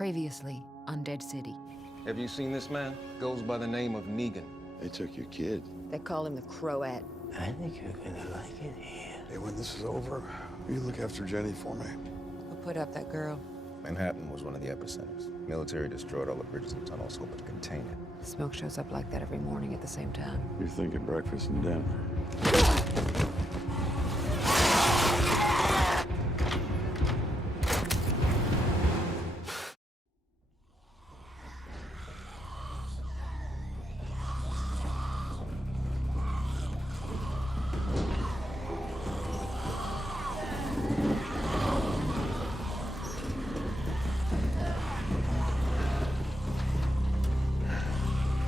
Previously on Dead City. Have you seen this man? Goes by the name of Negan. They took your kid. They call him the Croat. I think you're gonna like it here. Hey, when this is over, will you look after Jenny for me? Who put up that girl? Manhattan was one of the epicenters. Military destroyed all the bridges and tunnels hoping to contain it. Smoke shows up like that every morning at the same time. You're thinking breakfast and dinner.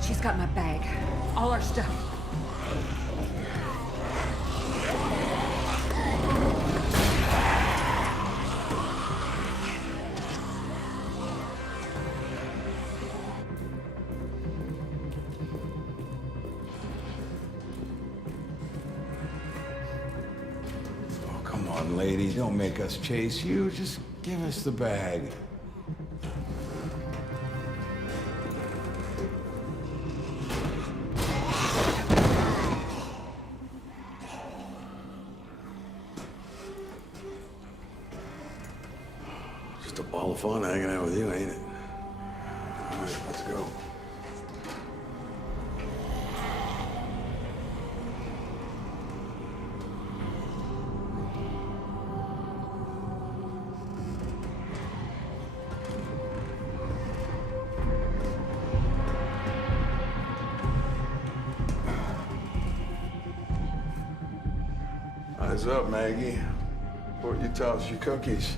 She's got my bag. All our stuff. Oh, come on, lady. Don't make us chase you. Just give us the bag. Just a ball of fun hanging out with you, ain't it? All right, let's go. Eyes up, Maggie. Before you toss your cookies.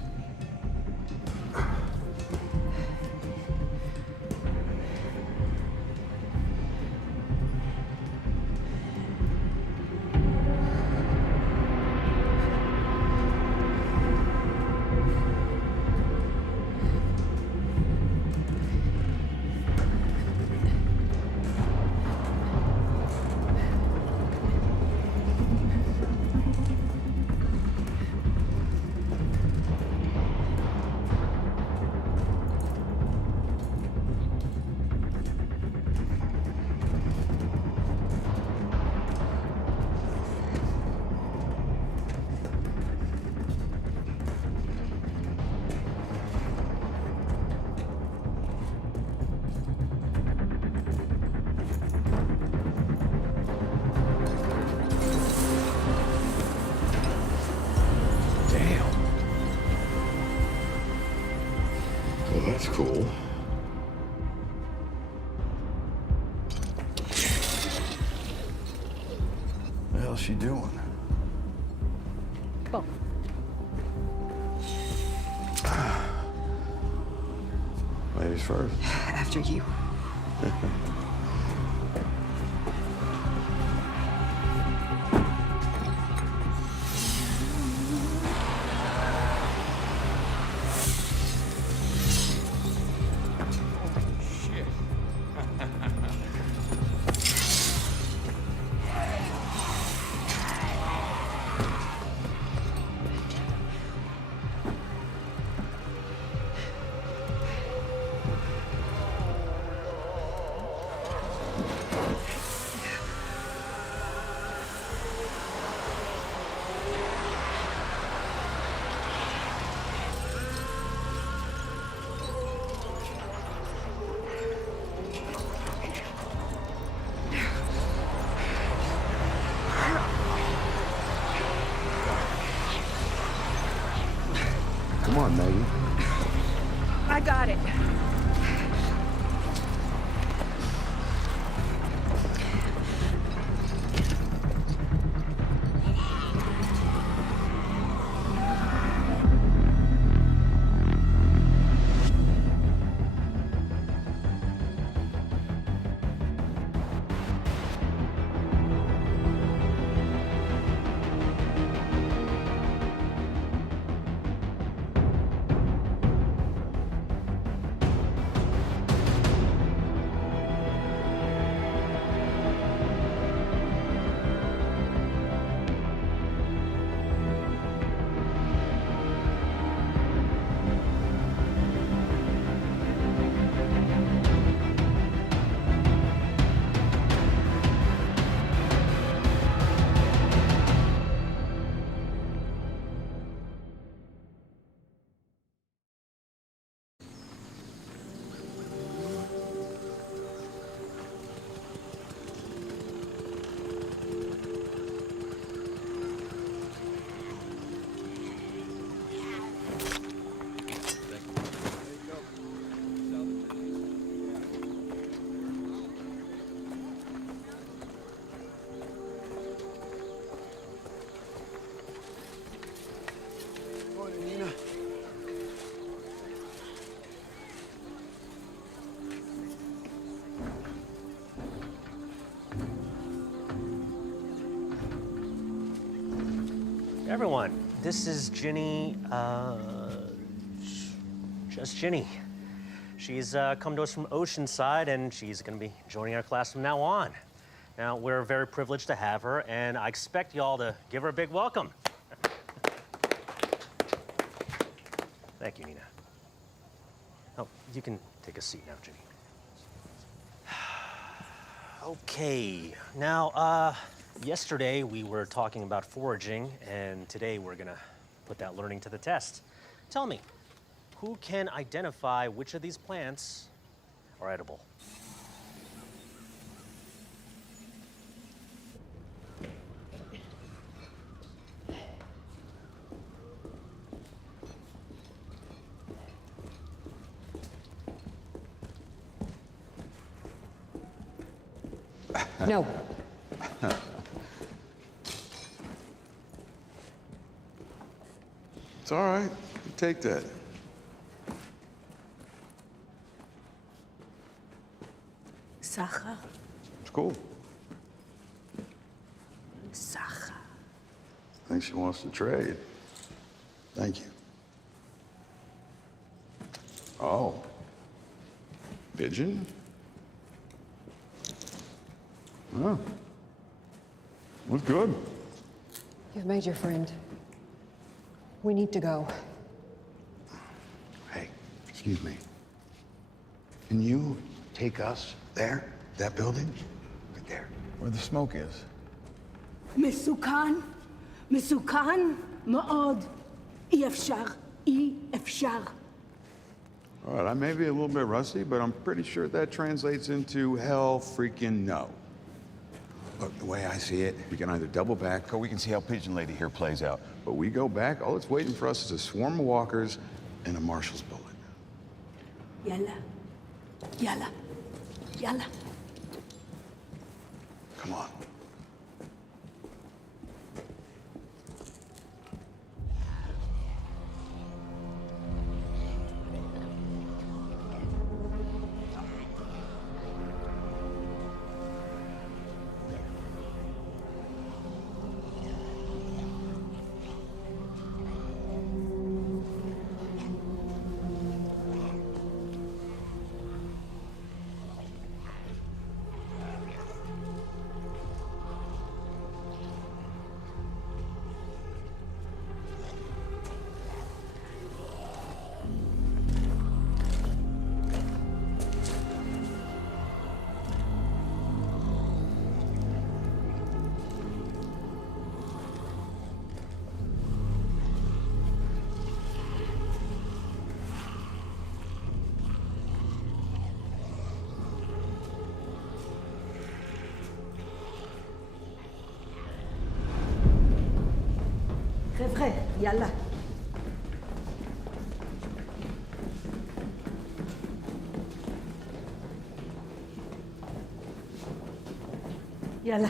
Well, that's cool. What the hell's she doing? Both. Ladies first. After you. Come on, Maggie. I got it. everyone. This is Ginny, just Ginny. She's come to us from Oceanside, and she's gonna be joining our class from now on. Now, we're very privileged to have her, and I expect y'all to give her a big welcome. Thank you, Nina. Oh, you can take a seat now, Ginny. Okay, now, yesterday we were talking about foraging, and today we're gonna put that learning to the test. Tell me, who can identify which of these plants are edible? No. It's all right. You take that. Sacha. It's cool. Sacha. I think she wants to trade. Thank you. Oh. Pigeon? Oh. Was good. You've made your friend. We need to go. Hey, excuse me. Can you take us there? That building? Right there. Where the smoke is. מסוכן, מסוכן מאוד. אי אפשר. All right, I may be a little bit rusty, but I'm pretty sure that translates into hell freaking no. Look, the way I see it, we can either double back or we can see how Pigeon Lady here plays out. But we go back, all that's waiting for us is a swarm of walkers and a marshal's bullet. יאללה. יאללה. יאללה. Come on. חבר'ה, יאללה. יאללה.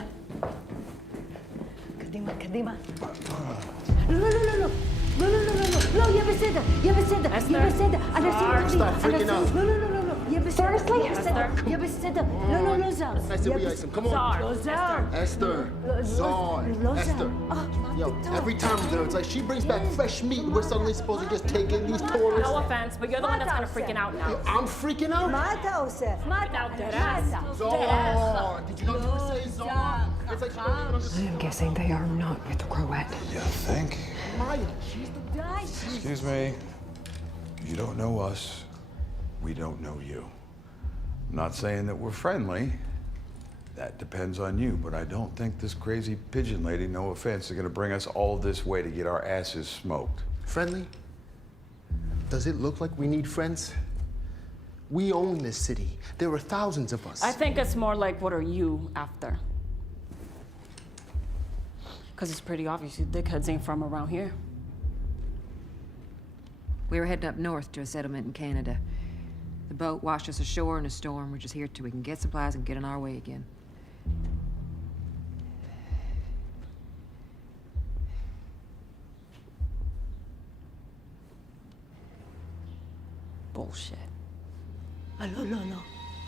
קדימה, קדימה. לא, לא, לא, לא, לא. לא, לא, לא, לא, לא. לא, יהיה בסדר, יהיה בסדר, יהיה בסדר. אנשים טובים, אנשים... לא, לא, לא, לא, לא. יהיה בסדר, יהיה בסדר, יהיה בסדר. לא, לא, לא זר. יהיה בסדר. לא זר. Esther, Zar, לא Esther. זר. Yo, every time, you know, it's like she brings back fresh meat. We're suddenly supposed to just take in these tourists. No offense, but you're the one that's kind of freaking out now. I'm freaking out. מה אתה עושה? מה אתה? Now, deadass. Zar, did you know you were saying Zar? It's like she don't even understand. I'm guessing they are not with the Croat. You think? Maya, she's the Excuse me. You don't know us. We don't know you. I'm not saying that we're friendly. That depends on you, but I don't think this crazy pigeon lady, no offense, is gonna bring us all this way to get our asses smoked. friendly. Does it look like we need friends? We own this city. There are thousands of us. I think it's more like, what are you after? Because it's pretty obvious you dickheads ain't from around here. We were heading up north to a settlement in Canada. The boat washed us ashore in a storm. We're just here till we can get supplies and get on our way again. Bullshit. לא, לא, לא.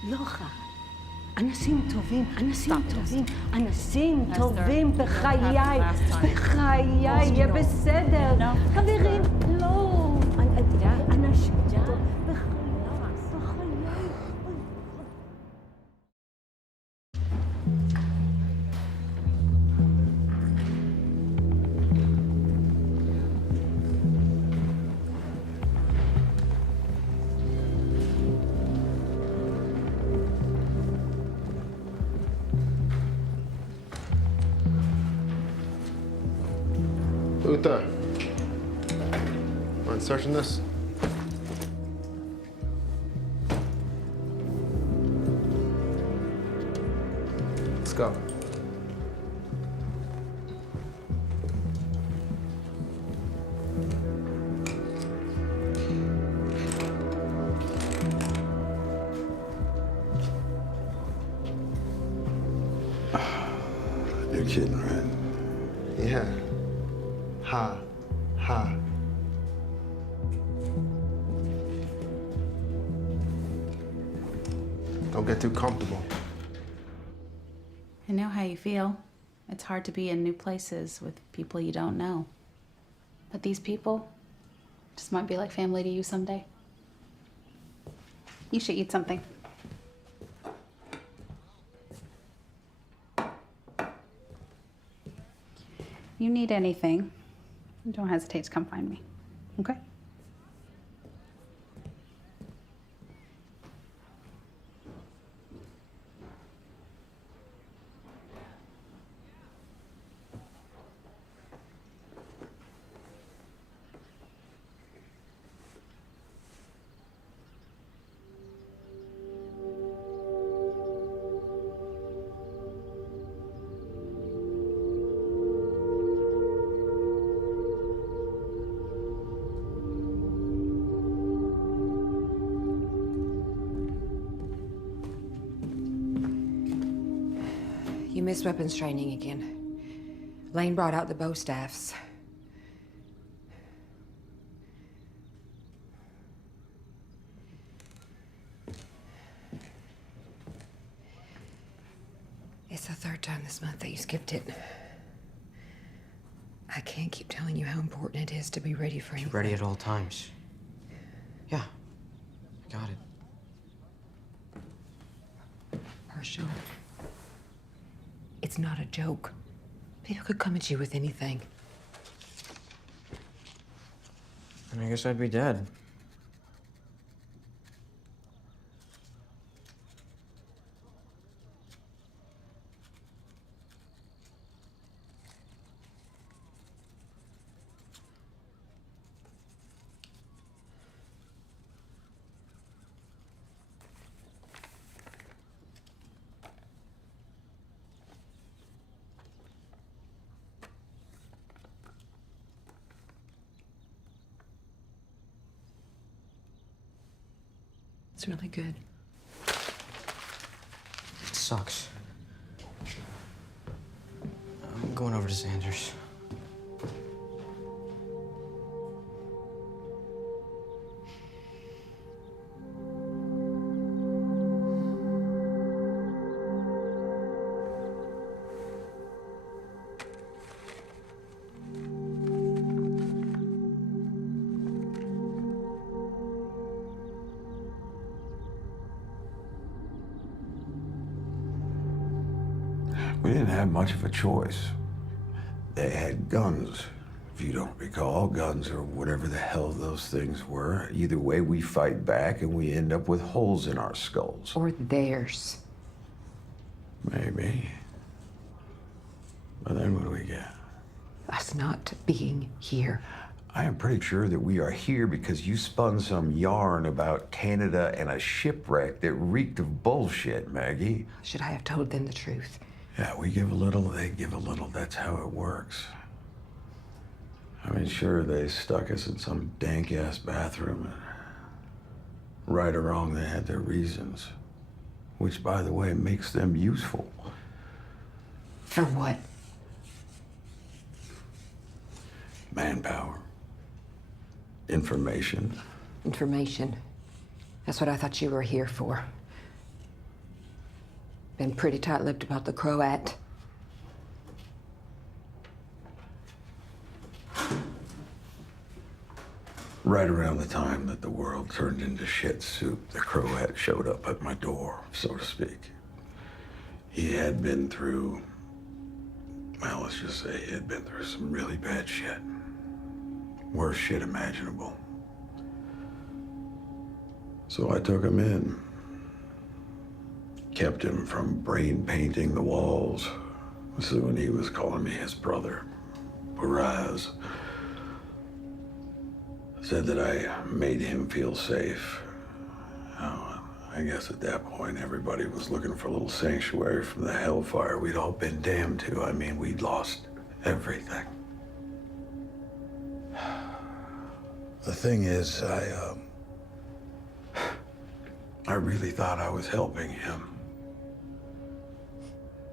לא, חיים. אנשים טובים, אנשים Stop, טובים, אנשים Esther, טובים what בחיי, happened last time? בחיי, יהיה בסדר. No, חברים, לא. Yeah. אנשים Yeah. טובים בחיי, בחיי. Uther. Mind searching this? Let's go. You're kidding, right? Yeah. Ha. Ha. Don't get too comfortable. I know how you feel. It's hard to be in new places with people you don't know. But these people just might be like family to you someday. You should eat something. You need anything, don't hesitate to come find me, okay? You missed weapons training again. Lane brought out the bow staffs. It's the third time this month that you skipped it. I can't keep telling you how important it is to be ready for anything. Ready at all times. Yeah, I got it. Marshall, it's not a joke. People could come at you with anything. And I guess I'd be dead. It's really good. It sucks. I'm going over to Sanders. We didn't have much of a choice. They had guns, if you don't recall, guns or whatever the hell those things were. Either way, we fight back and we end up with holes in our skulls. Or theirs. Maybe. But then what do we get? Us not being here. I am pretty sure that we are here because you spun some yarn about Canada and a shipwreck that reeked of bullshit, Maggie. Should I have told them the truth? Yeah, we give a little, they give a little. That's how it works. I mean, sure, they stuck us in some dank-ass bathroom. And right or wrong, they had their reasons. Which, by the way, makes them useful. For what? Manpower. Information. Information. That's what I thought you were here for. Been pretty tight-lipped about the Croat. Right around the time that the world turned into shit soup, the Croat showed up at my door, so to speak. He had been through, well, let's just say he had been through some really bad shit. Worst shit imaginable. So I took him in. Kept him from brain painting the walls. Soon he was calling me his brother, Baraz. Said that I made him feel safe. Oh, I guess at that point everybody was looking for a little sanctuary from the hellfire we'd all been damned to. I mean, we'd lost everything. The thing is, I really thought I was helping him.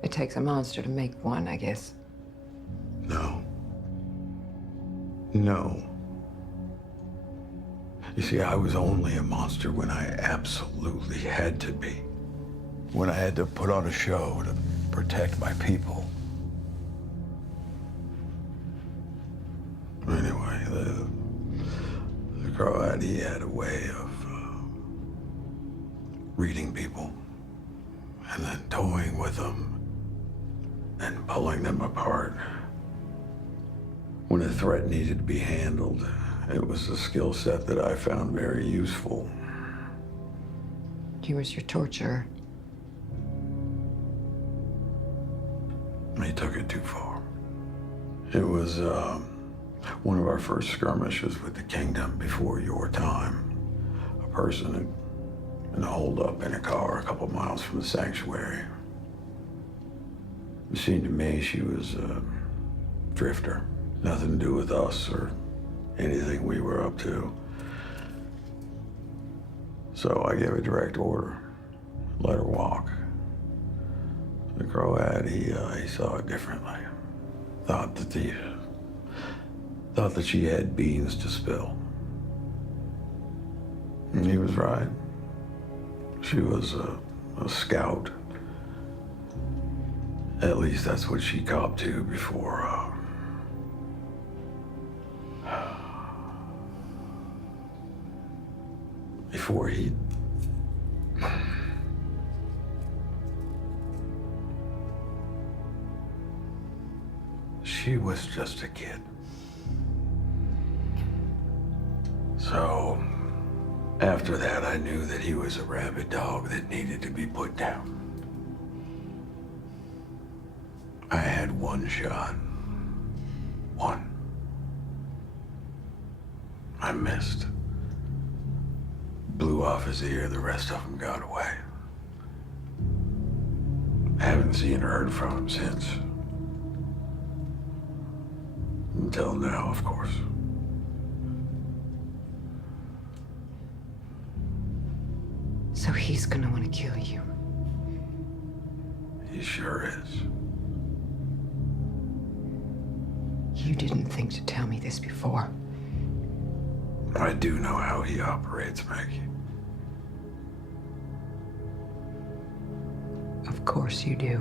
It takes a monster to make one, I guess. No. No. You see, I was only a monster when I absolutely had to be. When I had to put on a show to protect my people. Anyway, the Croat, he had a way of reading people and then toying with them and pulling them apart. When a threat needed to be handled, it was a skill set that I found very useful. He was your torturer. He took it too far. It was one of our first skirmishes with the kingdom before your time. A person had been holed up in a car a couple miles from the sanctuary. It seemed to me she was a drifter. Nothing to do with us or anything we were up to. So I gave a direct order. Let her walk. The Croat, he saw it differently. Thought that she had beans to spill. And he was right. She was a scout. At least that's what she copped to before he... She was just a kid. So, after that, I knew that he was a rabid dog that needed to be put down. I had one shot. One. I missed. Blew off his ear, the rest of them got away. I haven't seen or heard from him since. Until now, of course. So he's gonna want to kill you. He sure is. You didn't think to tell me this before. I do know how he operates, Maggie. Of course you do.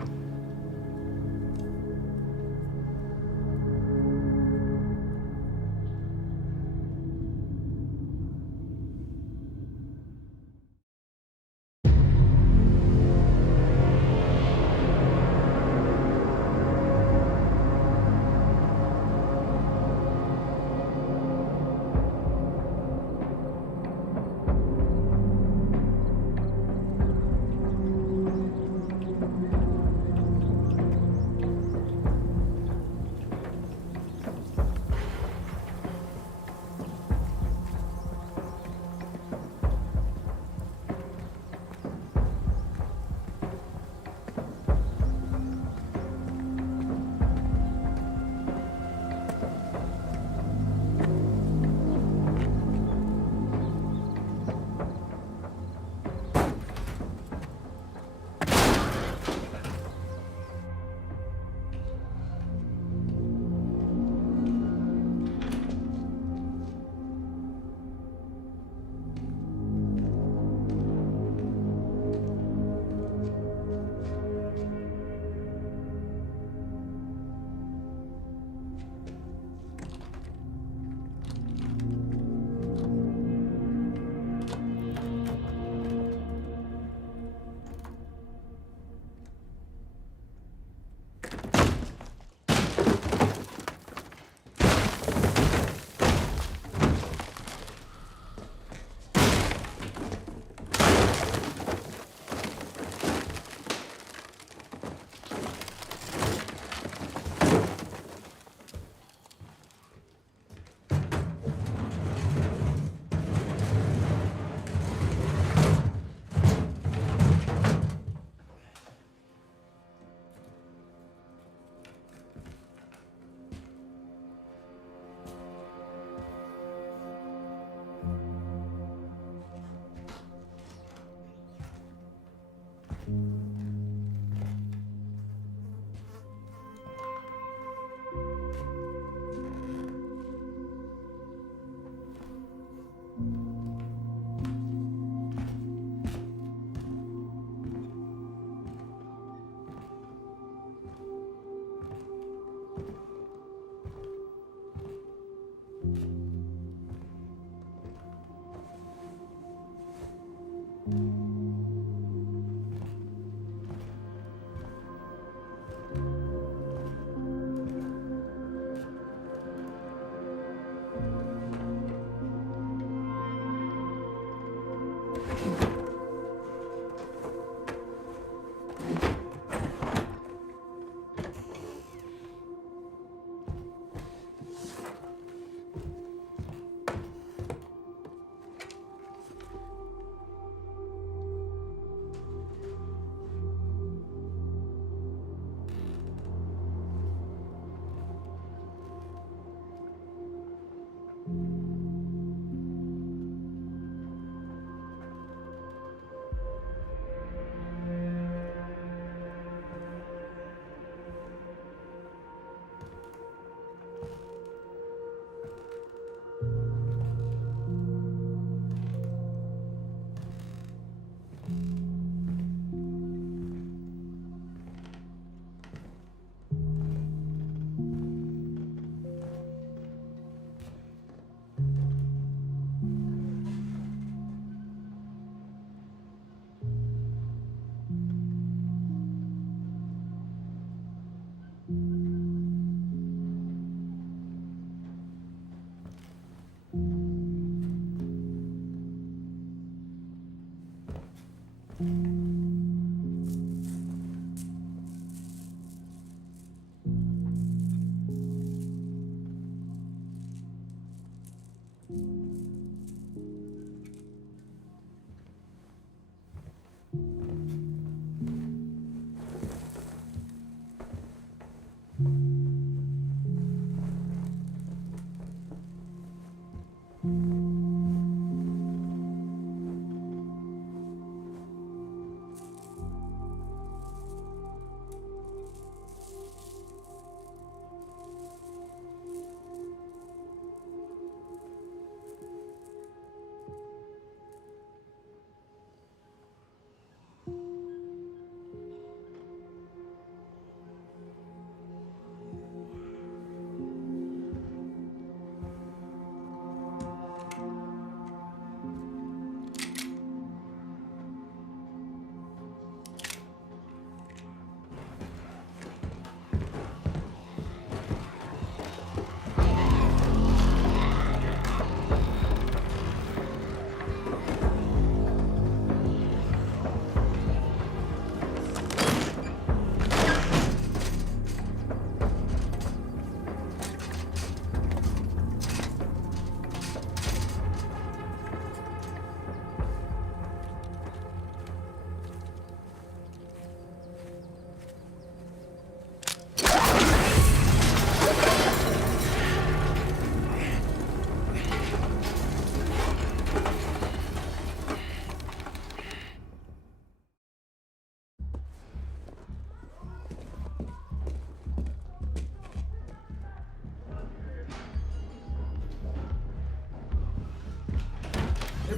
It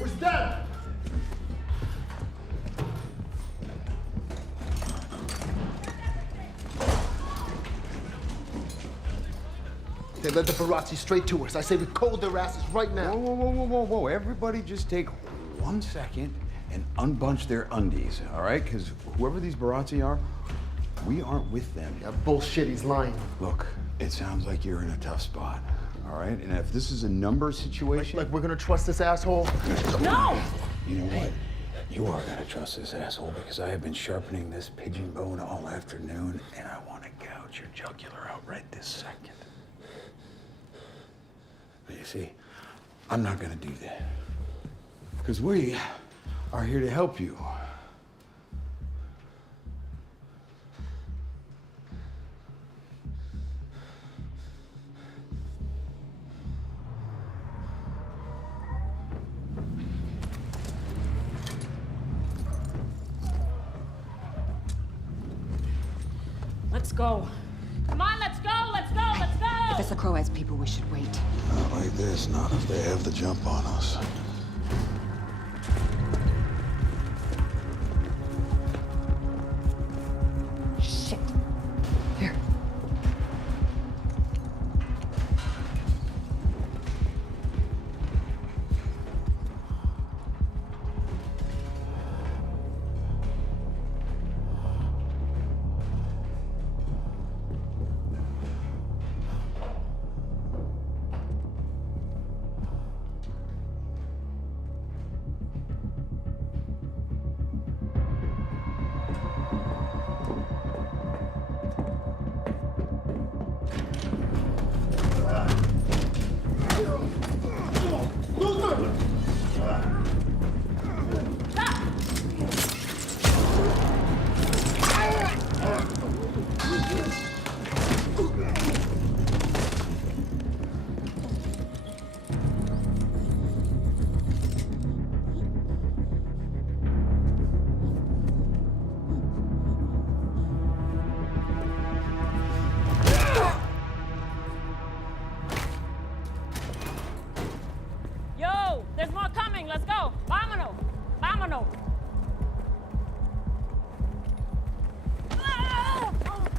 was them! They led the Barazzi straight to us. I say we cold their asses right now. Whoa. Everybody just take 1 second and unbunch their undies, all right? Because whoever these Barazzi are, we aren't with them. Yeah, bullshit, he's lying. Look, it sounds like you're in a tough spot, all right? And if this is a number situation... Like we're gonna trust this asshole? No! You know what? You are gonna trust this asshole because I have been sharpening this pigeon bone all afternoon and I want to gouge your jugular out right this second. But you see, I'm not gonna do that. Because we are here to help you. Let's go. Come on, let's go, let's go, let's go! If it's the Croats people, we should wait. Not like this, not if they have the jump on us. Shit. Here.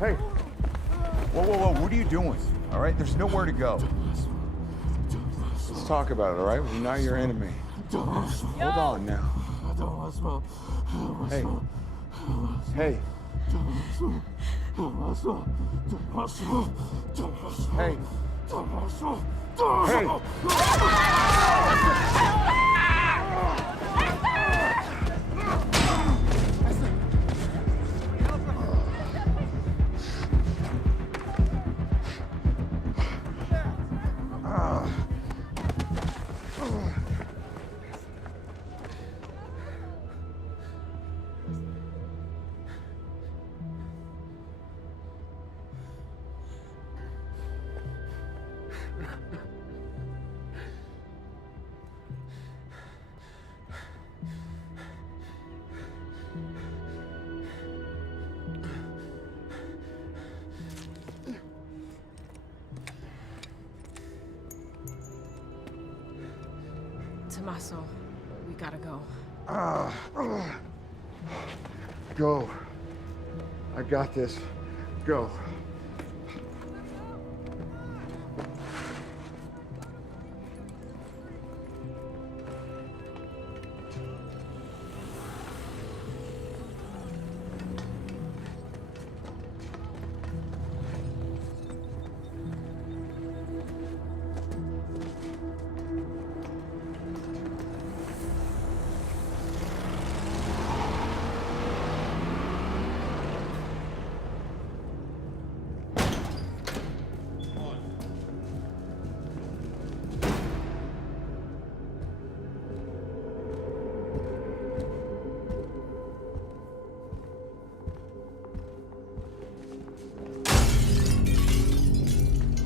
Hey! Whoa, whoa, whoa, what are you doing? All right, there's nowhere to go. Let's talk about it, all right? We're not your enemy. Hold on now. Hey. Hey. Hey. Hey. Tommaso, we gotta go. Go. I got this. Go.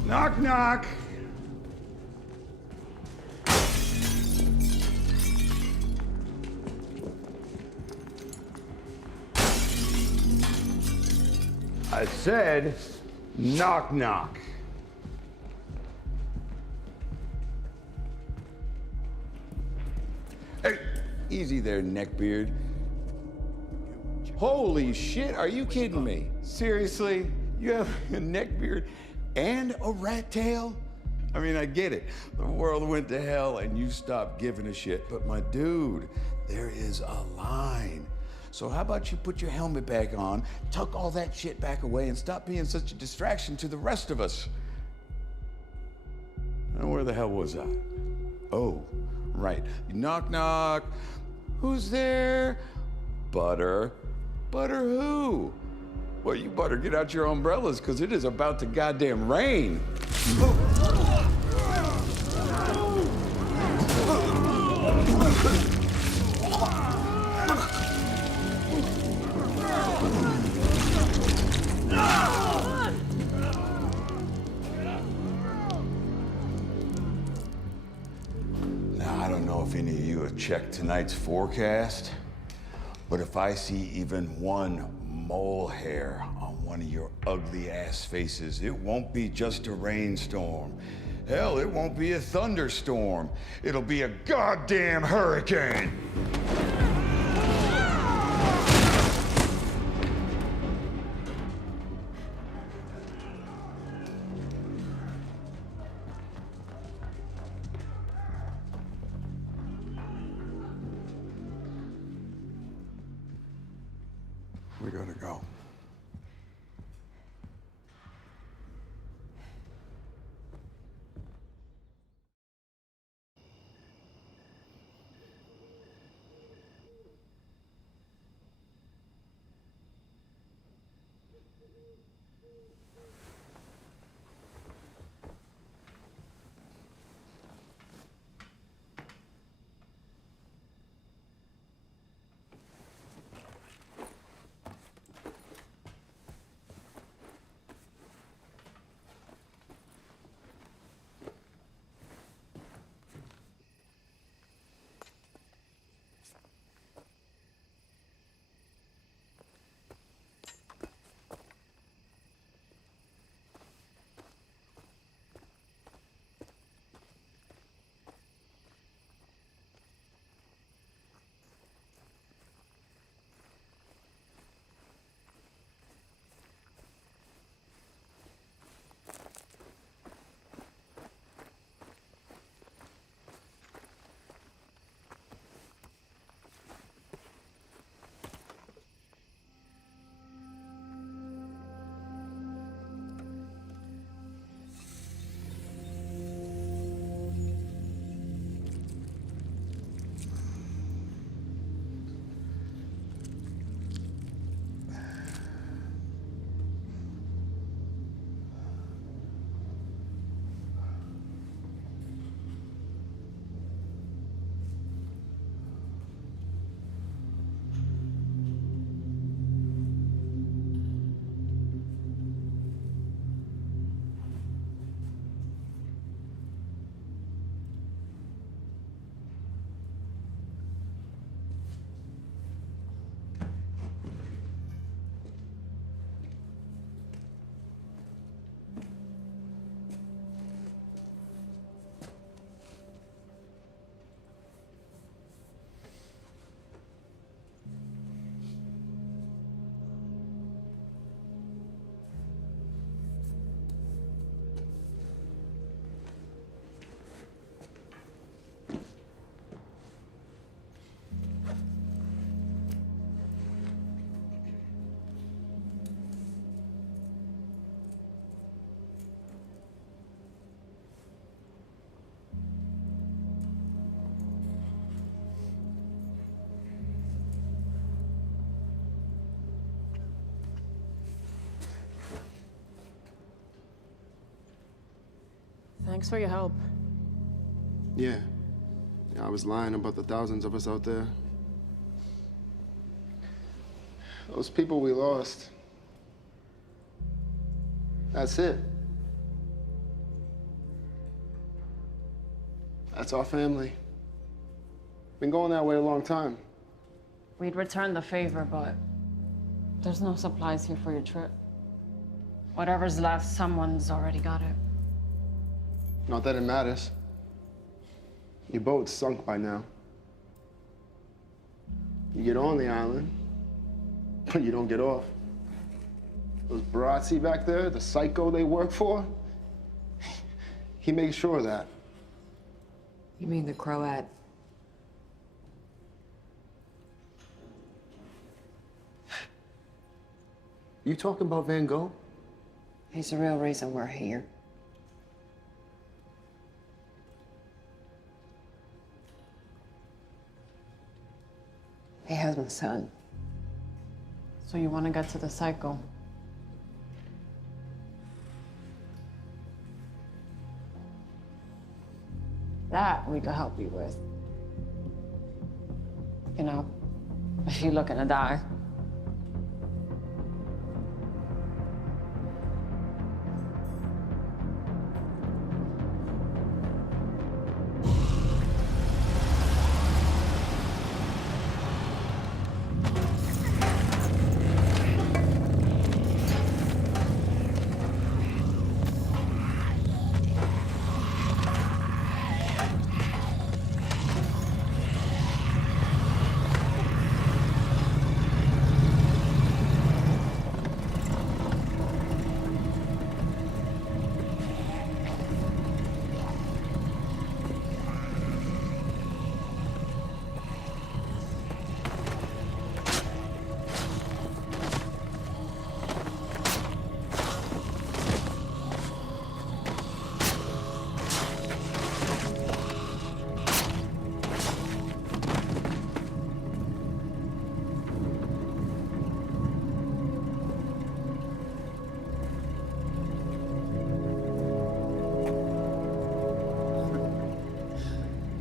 Knock, knock. I said, knock, knock. Hey, easy there, neckbeard. Holy shit, are you kidding me? Seriously? You have a neckbeard and a rat tail? I mean, I get it. The world went to hell and you stopped giving a shit. But my dude, there is a line. So how about you put your helmet back on, tuck all that shit back away, and stop being such a distraction to the rest of us? Now, where the hell was I? Oh, right. Knock, knock. Who's there? Butter. Butter who? Well, you better get out your umbrellas, because it is about to goddamn rain. Now, I don't know if any of you have checked tonight's forecast, but if I see even one mole hair on one of your ugly ass faces, it won't be just a rainstorm. Hell, it won't be a thunderstorm. It'll be a goddamn hurricane. We gotta go. Thanks for your help. Yeah. I was lying about the thousands of us out there. Those people we lost. That's it. That's our family. Been going that way a long time. We'd return the favor, but there's no supplies here for your trip. Whatever's left, someone's already got it. Not that it matters. Your boat's sunk by now. You get on the island, but you don't get off. Those Barazzi back there, the psycho they work for, he makes sure of that. You mean the Croat? You talking about Van Gogh? He's the real reason we're here. He has my son. So you want to get to the cycle? That we could help you with. You know, if you're looking to die.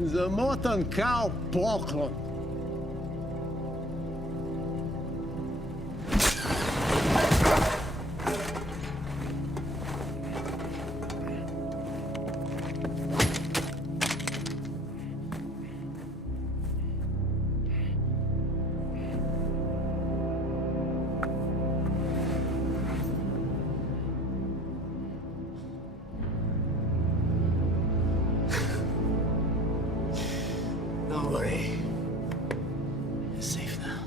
The mountain cow poklon. Nobody is safe now.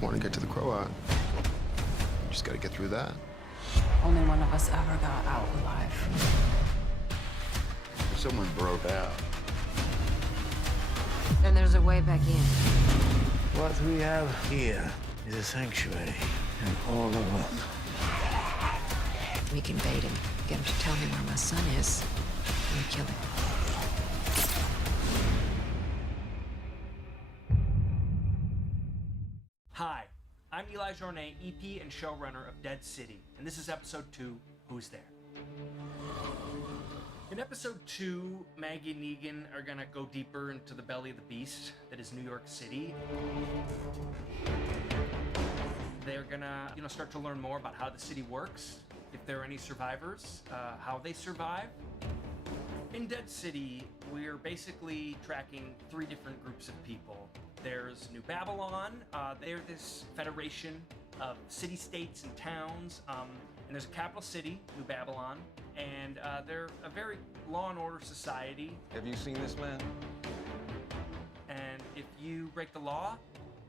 Want to get to the Croat. Just gotta get through that. Only one of us ever got out alive. Someone broke out. Then there's a way back in. What we have here is a sanctuary, and all of us. We can bait him, get him to tell me where my son is, and we kill him. Hi, I'm Eli Journet, EP and showrunner of Dead City, and this is episode 2, Who's There? In episode 2, Maggie and Negan are gonna go deeper into the belly of the beast that is New York City. They're gonna, start to learn more about how the city works, if there are any survivors, how they survive. In Dead City, we're basically tracking 3 different groups of people. There's New Babylon, they're this federation of city-states and towns, and there's a capital city, New Babylon, and they're a very law and order society. Have you seen this man? And if you break the law,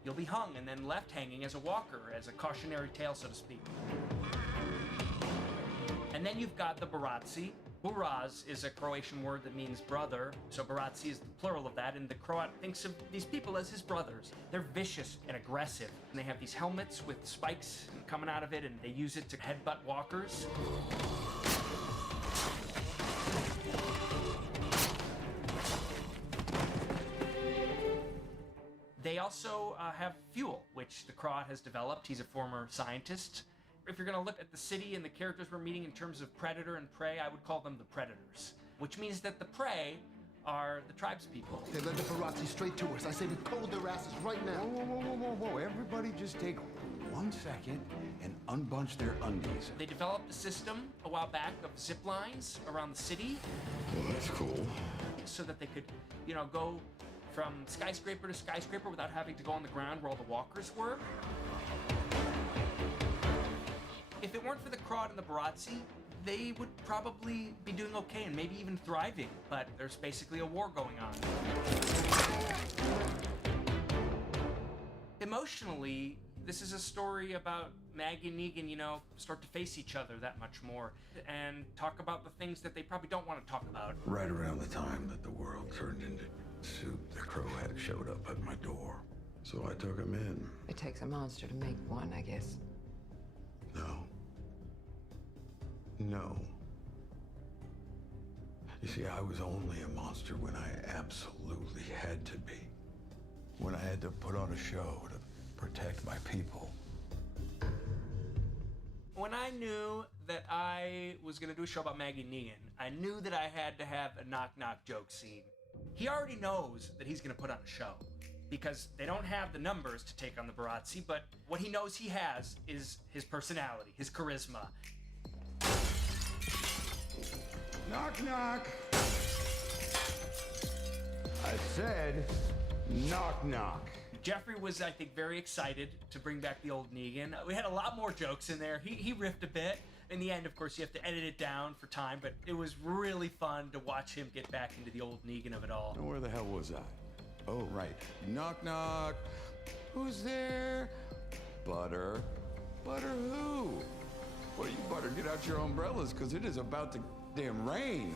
you'll be hung and then left hanging as a walker, as a cautionary tale, so to speak. And then you've got the Barazzi. Buraz is a Croatian word that means brother, so Barazzi is the plural of that, and the Croat thinks of these people as his brothers. They're vicious and aggressive, and they have these helmets with spikes coming out of it, and they use it to headbutt walkers. also have fuel, which the Crawd has developed. He's a former scientist. If you're going to look at the city and the characters we're meeting in terms of predator and prey, I would call them the predators, which means that the prey are the tribespeople. They led the Barazzi straight to us. I say we cold their asses right now. Whoa. Everybody just take 1 second and unbunch their undies. They developed a system a while back of zip lines around the city. Well, that's cool. So that they could, go from skyscraper to skyscraper without having to go on the ground where all the walkers were. If it weren't for the Crawd and the Barazzi, they would probably be doing okay and maybe even thriving, but there's basically a war going on. Emotionally, this is a story about Maggie and Negan, start to face each other that much more and talk about the things that they probably don't want to talk about. Right around the time that the world turned into soup, the Crowhead showed up at my door. So I took him in. It takes a monster to make one, I guess. No. You see, I was only a monster when I absolutely had to be. When I had to put on a show to protect my people. When I knew that I was going to do a show about Maggie and Negan, I knew that I had to have a knock-knock joke scene. He already knows that he's going to put on a show because they don't have the numbers to take on the Barazzi, but what he knows he has is his personality, his charisma. Knock, knock. I said, knock, knock. Jeffrey was, I think, very excited to bring back the old Negan. We had a lot more jokes in there. He riffed a bit. In the end, of course, you have to edit it down for time, but it was really fun to watch him get back into the old Negan of it all. Where the hell was I? Oh, right. Knock, knock. Who's there? Butter. Butter who? Well, you better get out your umbrellas, because it is about to damn rain.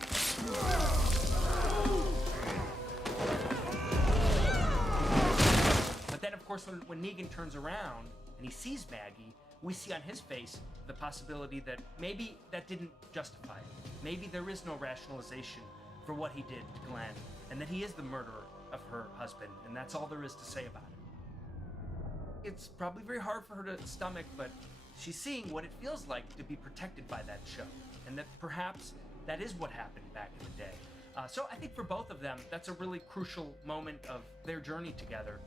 But then, of course, when Negan turns around and he sees Maggie, we see on his face the possibility that maybe that didn't justify it. Maybe there is no rationalization for what he did to Glenn, and that he is the murderer of her husband, and that's all there is to say about it. It's probably very hard for her to stomach, but she's seeing what it feels like to be protected by that show, and that perhaps that is what happened back in the day. So I think for both of them, that's a really crucial moment of their journey together.